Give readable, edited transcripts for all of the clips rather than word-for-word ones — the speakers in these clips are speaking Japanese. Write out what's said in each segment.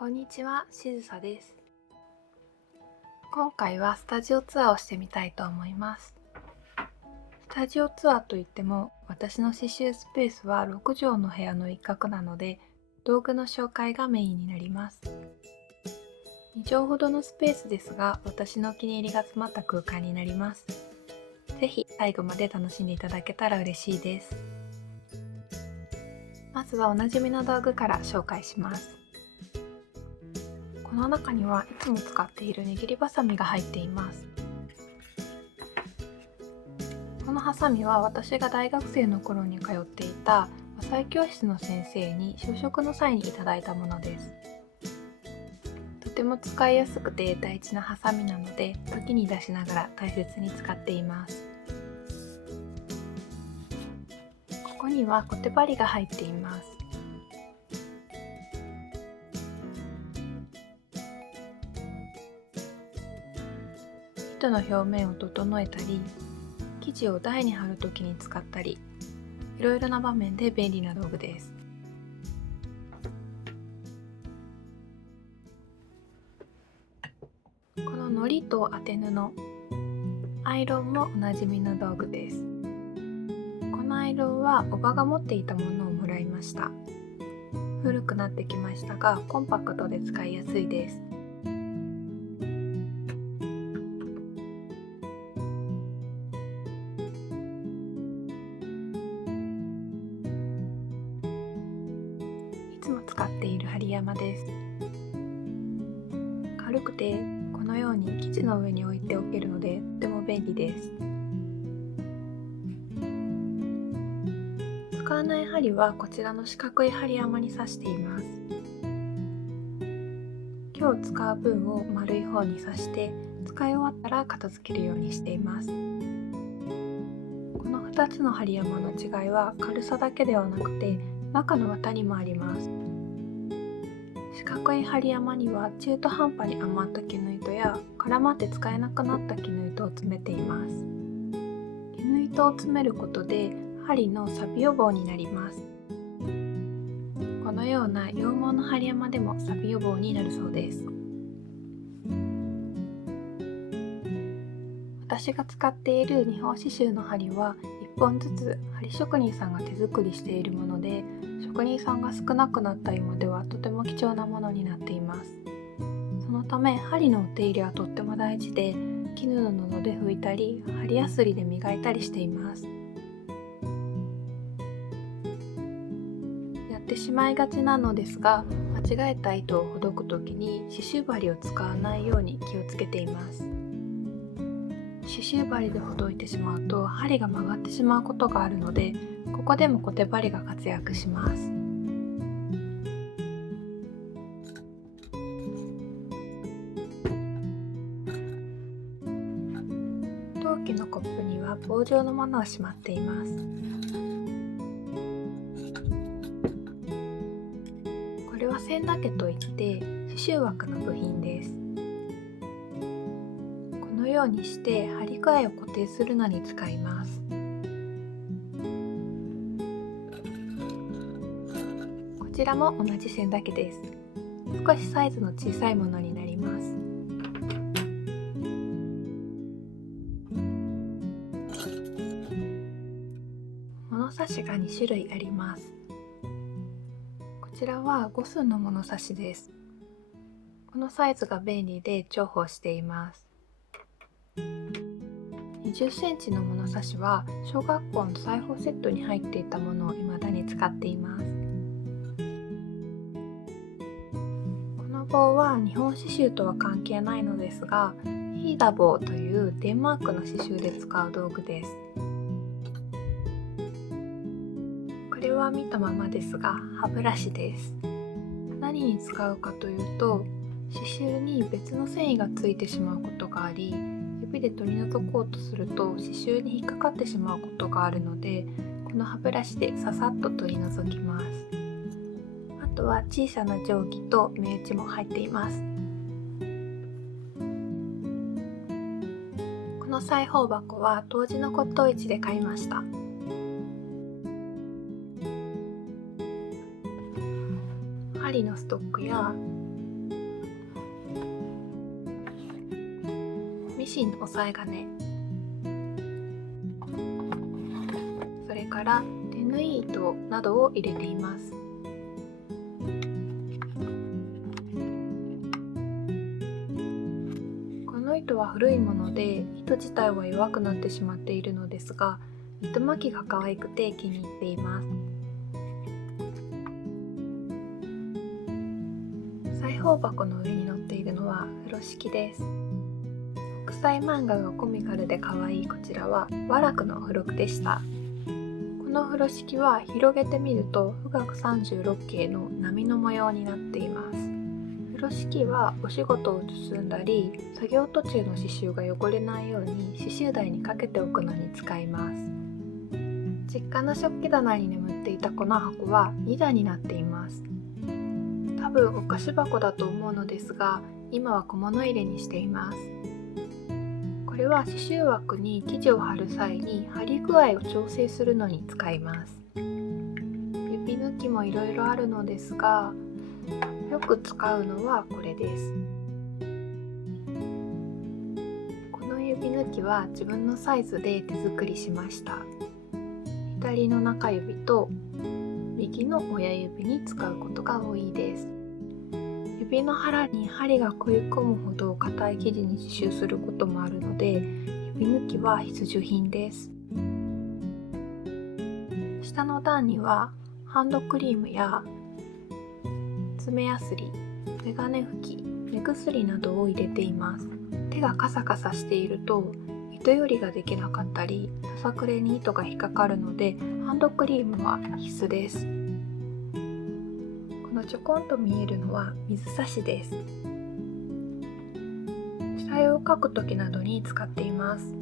こんにちは、しずさです。今回はスタジオツアーをしてみたいと思います。スタジオツアーといっても、私の刺繍スペースは6畳の部屋の一角なので、道具の紹介がメインになります。2畳ほどのスペースですが、私のお気に入りが詰まった空間になります。ぜひ最後まで楽しんでいただけたら嬉しいです。まずはおなじみの道具から紹介します。この中にはいつも使っている握りばさみが入っています。このハサミは私が大学生の頃に通っていた和裁教室の先生に就職の際にいただいたものです。とても使いやすくて大事なハサミなので、時に出しながら大切に使っています。ここにはコテ針が入っています。糸の表面を整えたり、生地を台に貼るときに使ったり、いろいろな場面で便利な道具です。この糊と当て布、アイロンもおなじみの道具です。このアイロンはおばが持っていたものをもらいました。古くなってきましたが、コンパクトで使いやすいです。いつも使っている針山です。軽くてこのように生地の上に置いておけるのでとても便利です。使わない針はこちらの四角い針山に刺しています。今日使う分を丸い方に刺して使い終わったら片付けるようにしています。この2つの針山の違いは軽さだけではなくて中の綿にもあります。四角い針山には中途半端に余った絹糸や絡まって使えなくなった絹糸を詰めています。絹糸を詰めることで針の錆予防になります。このような羊毛の針山でも錆予防になるそうです。私が使っている日本刺繍の針は1本ずつ針職人さんが手作りしているもので、職人さんが少なくなった今ではとても貴重なものになっています。そのため針のお手入れはとっても大事で、絹の布で拭いたり針やすりで磨いたりしています。やってしまいがちなのですが、間違えた糸をほどくときに刺繍針を使わないように気をつけています。刺繍針でほどいてしまうと針が曲がってしまうことがあるので、ここでもコテ針が活躍します。陶器のコップには棒状のものをしまっています。これは線竹といって刺繍枠の部品です。このようにして針具合を固定するのに使います。こちらも同じ線竹です。少しサイズの小さいものになります。物差しが2種類あります。こちらは5寸の物差しです。このサイズが便利で重宝しています。20センチの物差しは小学校の裁縫セットに入っていたものを未だに使っています。この棒は日本刺繍とは関係ないのですが、ヒーダ棒というデンマークの刺繍で使う道具です。これは見たままですが歯ブラシです。何に使うかというと、刺繍に別の繊維がついてしまうことがあり、指で取り除こうとすると刺繍に引っかかってしまうことがあるので、この歯ブラシでささっと取り除きます。あとは小さな定規と目打ちも入っています。この裁縫箱は当時の骨董市で買いました。針のストックやシンの押さえ金、それから手縫い糸などを入れています。この糸は古いもので糸自体は弱くなってしまっているのですが、糸巻きが可愛くて気に入っています。裁縫箱の上に載っているのは風呂敷です。北斎漫画がコミカルで可愛いこちらは和楽の付録でした。この風呂敷は広げてみると富岳36景の波の模様になっています。風呂敷はお仕事を包んだり作業途中の刺繍が汚れないように刺繍台にかけておくのに使います。実家の食器棚に眠っていた粉箱は2段になっています。多分お菓子箱だと思うのですが、今は小物入れにしています。これは刺繍枠に生地を貼る際に貼り具合を調整するのに使います。指抜きもいろいろあるのですが、よく使うのはこれです。この指抜きは自分のサイズで手作りしました。左の中指と右の親指に使うことが多いです。指の腹に針が食い込むほど硬い生地に刺繍することもあるので、指抜きは必需品です。下の段にはハンドクリームや爪やすり、メガネ拭き、目薬などを入れています。手がカサカサしていると糸よりができなかったり、ささくれに糸が引っかかるので、ハンドクリームは必須です。このちょこんと見えるのは水差しです。下絵を描くときなどに使っています。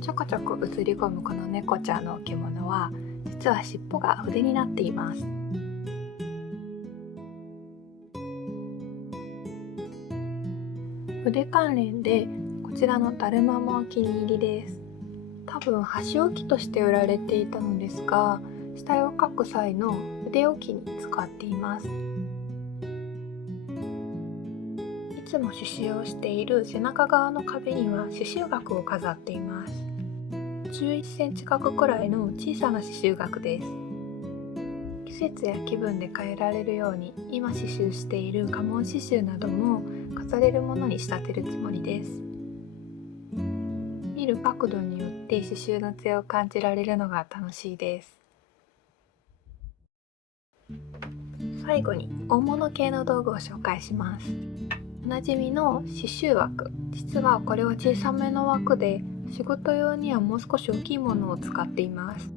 ちょこちょこ映り込むこの猫ちゃんの置物は、実は尻尾が筆になっています。筆関連でこちらのだるまもお気に入りです。多分箸置きとして売られていたのですが、下絵を描く際の筆置きに使っています。いつも刺繍をしている背中側の壁には刺繍額を飾っています。11センチ角くらいの小さな刺繍額です。季節や気分で変えられるように、今刺繍している家紋刺繍なども飾れるものに仕立てるつもりです。見る角度によって刺繍の艶を感じられるのが楽しいです。最後に大物系の道具を紹介します。おなじみの刺繍枠、実はこれは小さめの枠で、仕事用にはもう少し大きいものを使っています。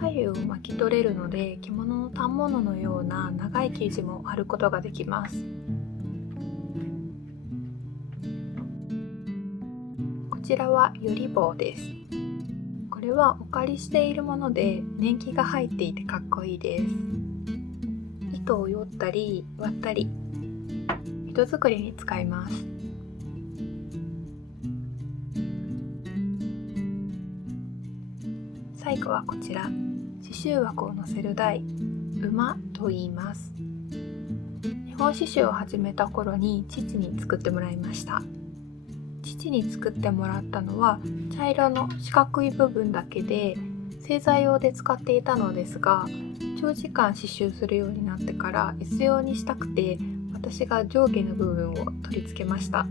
左右を巻き取れるので、着物の反物のような長い生地も貼ることができます。こちらはより棒です。これはお借りしているもので年季が入っていてかっこいいです。糸をよったり割ったり、糸作りに使います。最後はこちら、刺繍枠を乗せる台、馬と言います。日本刺繍を始めた頃に父に作ってもらいました。父に作ってもらったのは茶色の四角い部分だけで、製材用で使っていたのですが、長時間刺繍するようになってから椅子用にしたくて、私が上下の部分を取り付けました。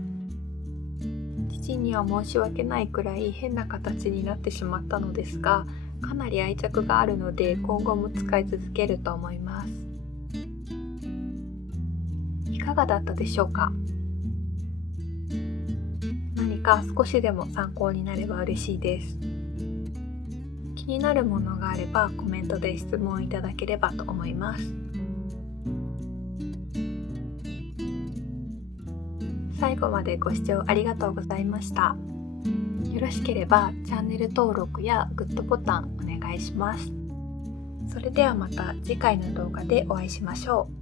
父には申し訳ないくらい変な形になってしまったのですが、かなり愛着があるので今後も使い続けると思います。いかがだったでしょうか？何か少しでも参考になれば嬉しいです。気になるものがあればコメントで質問いただければと思います。最後までご視聴ありがとうございました。よろしければチャンネル登録やグッドボタンお願いします。それではまた次回の動画でお会いしましょう。